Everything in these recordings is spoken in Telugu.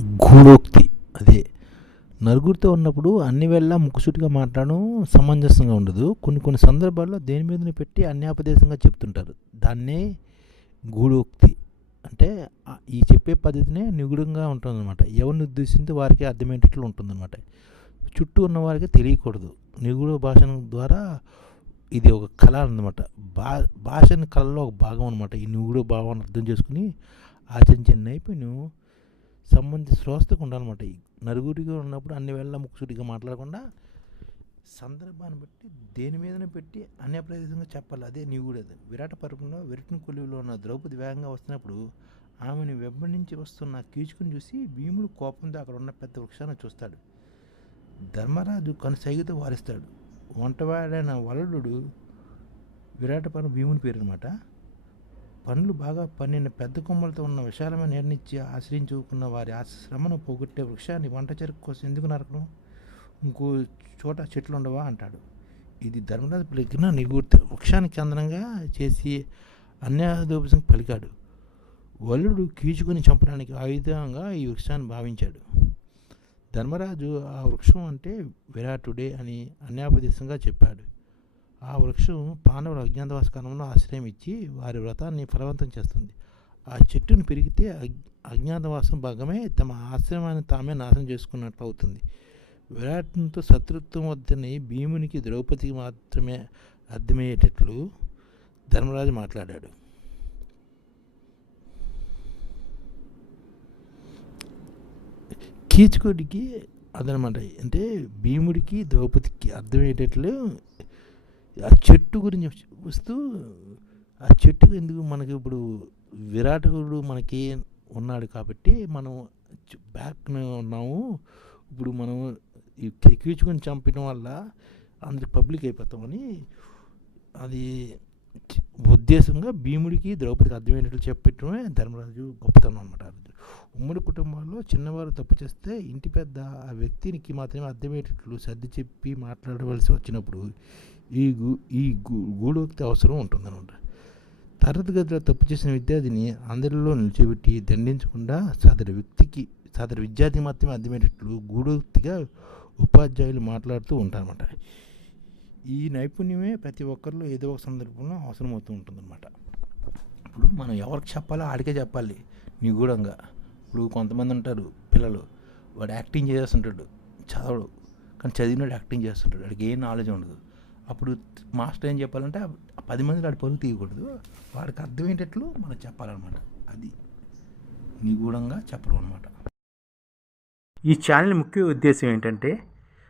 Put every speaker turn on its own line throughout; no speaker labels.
గూఢోక్తి అదే. నలుగురితో ఉన్నప్పుడు అన్ని వేళ ముక్కుసూటిగా మాట్లాడడం సమంజసంగా ఉండదు. కొన్ని కొన్ని సందర్భాల్లో దేని మీదనే పెట్టి అన్యాపదేశంగా చెప్తుంటారు. దాన్నే గూఢోక్తి అంటే ఈ చెప్పే పద్ధతినే నిగుడంగా ఉంటుందన్నమాట. ఎవరిని ఉద్దేశించి వారికి అర్థమయ్యేటట్లు ఉంటుందన్నమాట. చుట్టూ ఉన్న వారికి తెలియకూడదు. నిగుడ భాష ద్వారా ఇది ఒక కళ అన్నమాట. భా భాషని కళలో ఒక భాగం అనమాట ఈ నిగుడ భావాన్ని అర్థం చేసుకుని ఆచరించే నైపుణ్యం సంబంధి శ్రోస్తకు ఉండాలన్నమాట. ఈ నలుగురిగా ఉన్నప్పుడు అన్ని వేళ ముక్కుసూటిగా మాట్లాడకుండా సందర్భాన్ని బట్టి దేని మీదనే పెట్టి అన్యప్రదేశంగా చెప్పాలి. అదే నీవు కూడా అది. విరాట పర్వంలో విరటిన కొలువులో ఉన్న ద్రౌపది వేగంగా వస్తున్నప్పుడు ఆమెను వెంబడించి వస్తున్న కీచుకుని చూసి భీముడు కోపంతో అక్కడ ఉన్న పెద్ద వృక్షాన్ని చూస్తాడు. ధర్మరాజు కనుసైగతో వారిస్తాడు. వంటవాడైన వలలుడు విరాటపరం భీముని పేరు అనమాట పనులు బాగా పన్నిన పెద్ద కొమ్మలతో ఉన్న విశాలమైన నిర్ణించి ఆశ్రయించుకున్న వారి ఆ శ్రమను పోగొట్టే వృక్షాన్ని వంట చెరుకు కోసం ఎందుకు నరకడం? ఇంకో చోట చెట్లు ఉండవా? అంటాడు. ఇది ధర్మరాజు పలికిన నిగూర్తి. వృక్షానికి కేంద్రంగా చేసి అన్యాయదోపసం పలికాడు. వలుడు కీచుకుని చంపడానికి ఆయుధంగా ఈ వృక్షాన్ని భావించాడు. ధర్మరాజు ఆ వృక్షం అంటే విరాటుడే అని అన్యాపదేశంగా చెప్పాడు. ఆ వృక్షం పాండవుల అజ్ఞాతవాస కాలంలో ఆశ్రయం ఇచ్చి వారి వ్రతాన్ని ఫలవంతం చేస్తుంది. ఆ చెట్టును పెరిగితే అజ్ఞాతవాసం భాగమే తమ ఆశ్రమాన్ని తామే నాశనం చేసుకున్నట్లు అవుతుంది. విరాట్తో శత్రుత్వం వద్దని భీమునికి ద్రౌపదికి మాత్రమే అర్థమయ్యేటట్లు ధర్మరాజు మాట్లాడాడు. కీచుకుడికి అదనమాట అంటే భీముడికి ద్రౌపదికి అర్థమయ్యేటట్లు ఆ చెట్టు గురించి వస్తూ ఆ చెట్టుకు ఎందుకు మనకి ఇప్పుడు విరాటుడు మనకి ఉన్నాడు కాబట్టి మనం బ్యాక్ ఉన్నాము. ఇప్పుడు మనం ఈ కీచుకొని చంపడం వల్ల అందరికి పబ్లిక్ అయిపోతామని అది ఉద్దేశంగా భీముడికి ద్రౌపదికి అర్థమైనట్లు చెప్పటమే ధర్మరాజు గొప్పతనం అనమాట ఉమ్మడి కుటుంబాల్లో చిన్నవారు తప్పు చేస్తే ఇంటి పెద్ద ఆ వ్యక్తికి మాత్రమే అర్థమయ్యేటట్లు సర్ది చెప్పి మాట్లాడవలసి వచ్చినప్పుడు ఈ గూ ఈ గు- గూఢోక్తి అవసరం ఉంటుందన్నమాట. తరగతి గదిలో తప్పు చేసిన విద్యార్థిని అందరిలో నిలిచిపెట్టి దండించకుండా సదరు వ్యక్తికి సదరు విద్యార్థి మాత్రమే అర్థమయ్యేటట్లు గూఢోక్తిగా ఉపాధ్యాయులు మాట్లాడుతూ ఉంటారన్నమాట. ఈ నైపుణ్యమే ప్రతి ఒక్కరిలో ఏదో ఒక సందర్భంలో అవసరమవుతూ ఉంటుందన్నమాట. ఇప్పుడు మనం ఎవరికి చెప్పాలో ఆడికే చెప్పాలి నిగూఢంగా. ఇప్పుడు కొంతమంది ఉంటారు పిల్లలు వాడు యాక్టింగ్ చేస్తుంటాడు చదవడు. కానీ చదివినాడు యాక్టింగ్ చేస్తుంటాడు వాడికి ఏం నాలెడ్జ్ ఉండదు. అప్పుడు మాస్టర్ ఏం చెప్పాలంటే పది మంది వాడి పరుగు తీయకూడదు. వాడికి అర్థమయ్యేటట్లు మనం చెప్పాలన్నమాట. అది నిగూఢంగా చెప్పడం అనమాట
ఈ ఛానల్ ముఖ్య ఉద్దేశం ఏంటంటే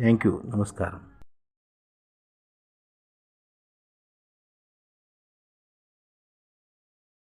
Thank you. నమస్కారం.